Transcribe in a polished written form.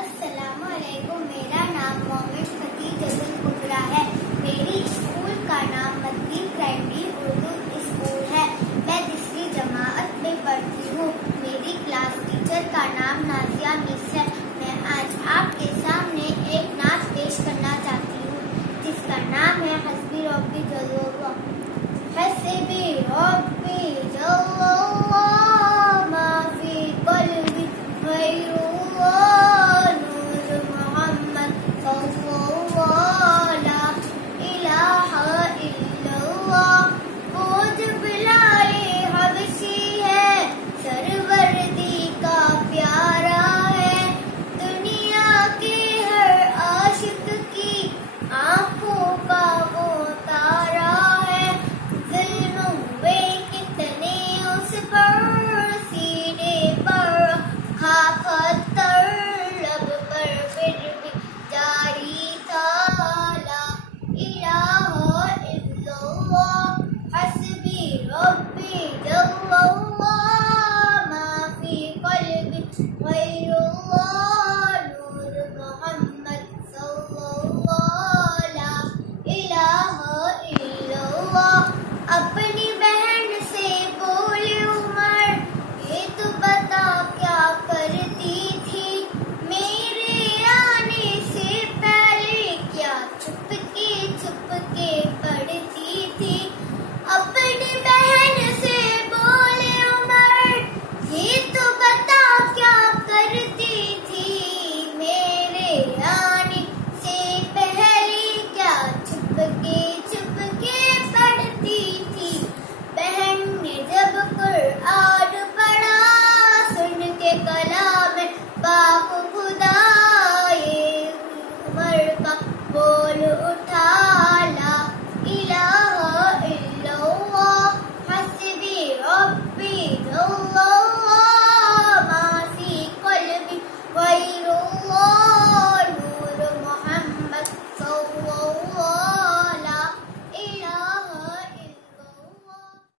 अस्सलामुअलैकुम। मेरा नाम मोहम्मद खतीजतुल कुबरा है। मेरी स्कूल का नाम मदनी प्राइमरी उर्दू स्कूल है। मैं 10वीं जमात में पढ़ती हूँ। मेरी क्लास टीचर का नाम नाजिया मिस है। मैं आज आपके सामने एक नाच पेश करना चाहती हूँ जिसका नाम है हस्बी रब्बी जल्लल्लाह। हस्बी रब्बी जल्लल्लाह।